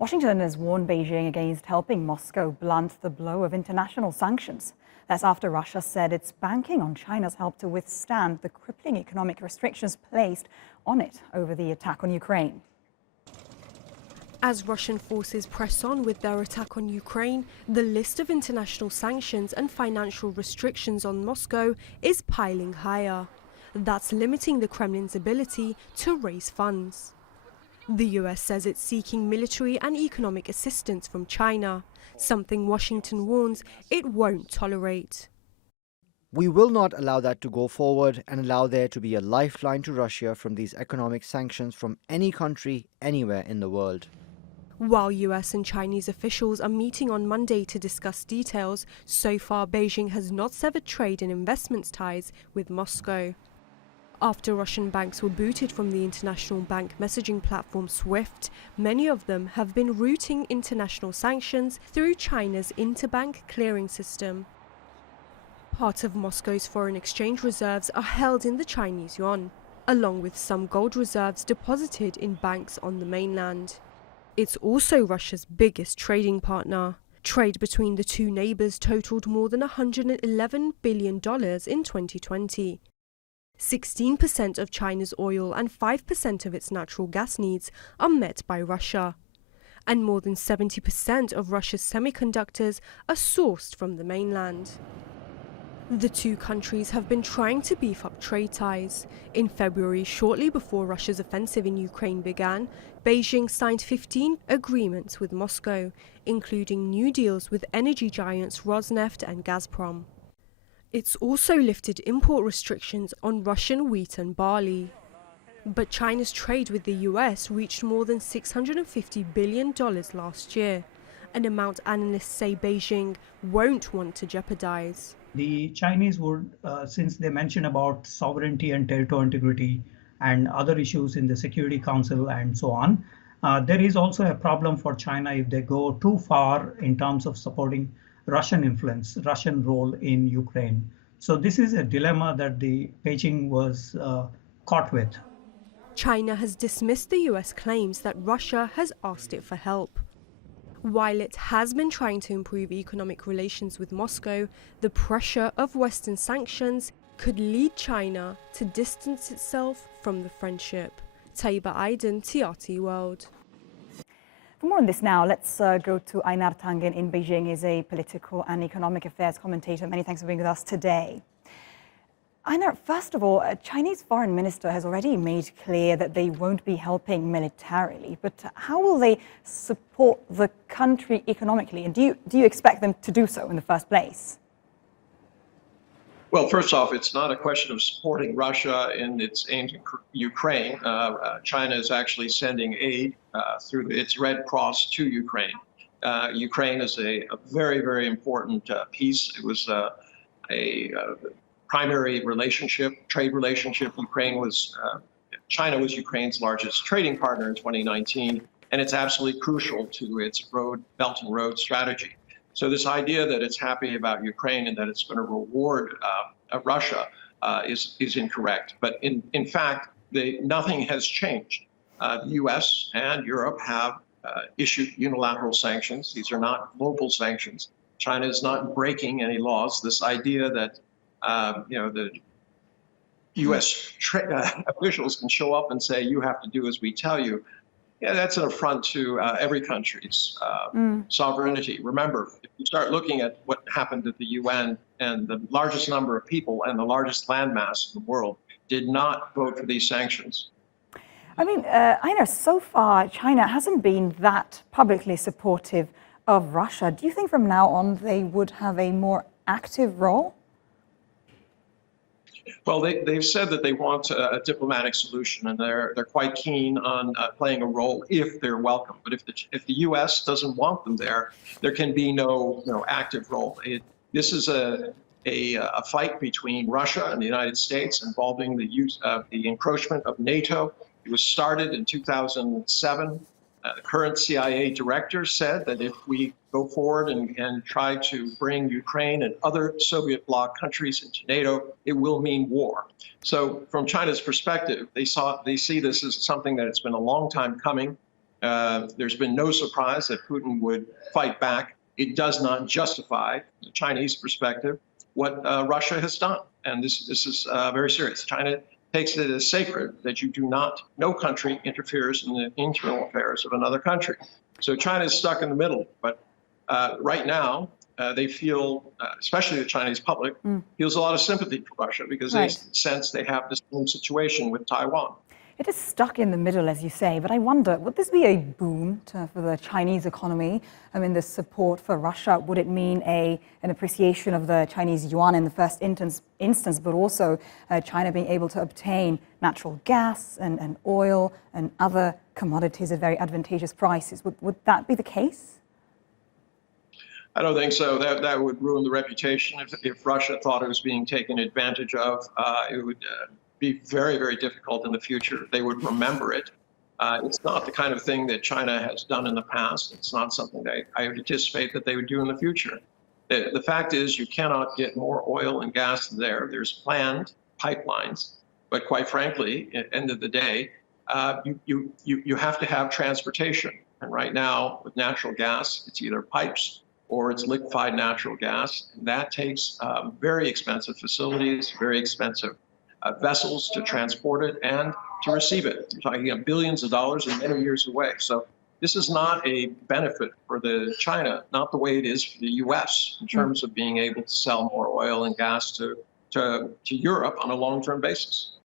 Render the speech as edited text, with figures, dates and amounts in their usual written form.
Washington has warned Beijing against helping Moscow blunt the blow of international sanctions. That's after Russia said it's banking on China's help to withstand the crippling economic restrictions placed on it over the attack on Ukraine. As Russian forces press on with their attack on Ukraine, the list of international sanctions and financial restrictions on Moscow is piling higher. That's limiting the Kremlin's ability to raise funds. The US says it's seeking military and economic assistance from China, something Washington warns it won't tolerate. We will not allow that to go forward and allow there to be a lifeline to Russia from these economic sanctions from any country, anywhere in the world. While US and Chinese officials are meeting on Monday to discuss details, so far Beijing has not severed trade and investments ties with Moscow. After Russian banks were booted from the international bank messaging platform SWIFT, many of them have been routing international sanctions through China's interbank clearing system. Part of Moscow's foreign exchange reserves are held in the Chinese yuan, along with some gold reserves deposited in banks on the mainland. It's also Russia's biggest trading partner. Trade between the two neighbours totaled more than $111 billion in 2020. 16% of China's oil and 5% of its natural gas needs are met by Russia. And more than 70% of Russia's semiconductors are sourced from the mainland. The two countries have been trying to beef up trade ties. In February, shortly before Russia's offensive in Ukraine began, Beijing signed 15 agreements with Moscow, including new deals with energy giants Rosneft and Gazprom. It's also lifted import restrictions on Russian wheat and barley. But China's trade with the US reached more than $650 billion last year, an amount analysts say Beijing won't want to jeopardize. The Chinese would, since they mention about sovereignty and territorial integrity and other issues in the Security Council and so on, there is also a problem for China if they go too far in terms of supporting Russian influence, Russian role in Ukraine. So this is a dilemma that the Beijing was caught with. China has dismissed the US claims that Russia has asked it for help. While it has been trying to improve economic relations with Moscow, the pressure of Western sanctions could lead China to distance itself from the friendship. Tayyibe Aydin, TRT World. For more on this now, let's go to Einar Tangen in Beijing. He's a political and economic affairs commentator. Many thanks for being with us today. Einar, first of all, a Chinese foreign minister has already made clear that they won't be helping militarily. But how will they support the country economically? And do you expect them to do so in the first place? Well, first off, it's not a question of supporting Russia in its aims in Ukraine. China is actually sending aid through its Red Cross to Ukraine. Ukraine is a very, very important piece. It was a primary relationship, trade relationship. China was Ukraine's largest trading partner in 2019, and it's absolutely crucial to its Belt and Road strategy. So this idea that it's happy about Ukraine and that it's going to reward Russia is incorrect. But in fact, nothing has changed. The U.S. and Europe have issued unilateral sanctions. These are not global sanctions. China is not breaking any laws. This idea that the U.S. officials can show up and say, you have to do as we tell you, yeah, that's an affront to every country's sovereignty. Remember, if you start looking at what happened at the UN, and the largest number of people and the largest landmass in the world did not vote for these sanctions. I mean, Einar, so far, China hasn't been that publicly supportive of Russia. Do you think from now on they would have a more active role? Well, they've said that they want a diplomatic solution, and they're quite keen on playing a role if they're welcome. But if the U.S. doesn't want them there can be no active role. This is a fight between Russia and the United States involving the encroachment of NATO. It was started in 2007. The current CIA director said that if we go forward and try to bring Ukraine and other Soviet bloc countries into NATO, it will mean war. So from China's perspective, they see this as something that it's been a long time coming. There's been no surprise that Putin would fight back. It does not justify the Chinese perspective what Russia has done. And this is very serious. China takes it as sacred that you do not, no country interferes in the internal affairs of another country. So China is stuck in the middle. But right now, they feel, especially the Chinese public, feels a lot of sympathy for Russia because they sense they have the same situation with Taiwan. It is stuck in the middle, as you say, but I wonder, would this be a boon for the Chinese economy? I mean, the support for Russia, would it mean an appreciation of the Chinese yuan in the first instance, but also China being able to obtain natural gas and oil and other commodities at very advantageous prices? Would that be the case? I don't think so. That would ruin the reputation. If Russia thought it was being taken advantage of, it would be very, very difficult in the future. They would remember it. It's not the kind of thing that China has done in the past. It's not something that I would anticipate that they would do in the future. The fact is you cannot get more oil and gas there. There's planned pipelines, but quite frankly, at the end of the day, you have to have transportation. And right now, with natural gas, it's either pipes or it's liquefied natural gas. And that takes very expensive facilities, very expensive vessels to transport it and to receive it. We're talking about billions of dollars and many years away. So this is not a benefit for China, not the way it is for the U.S. in terms of being able to sell more oil and gas to Europe on a long-term basis.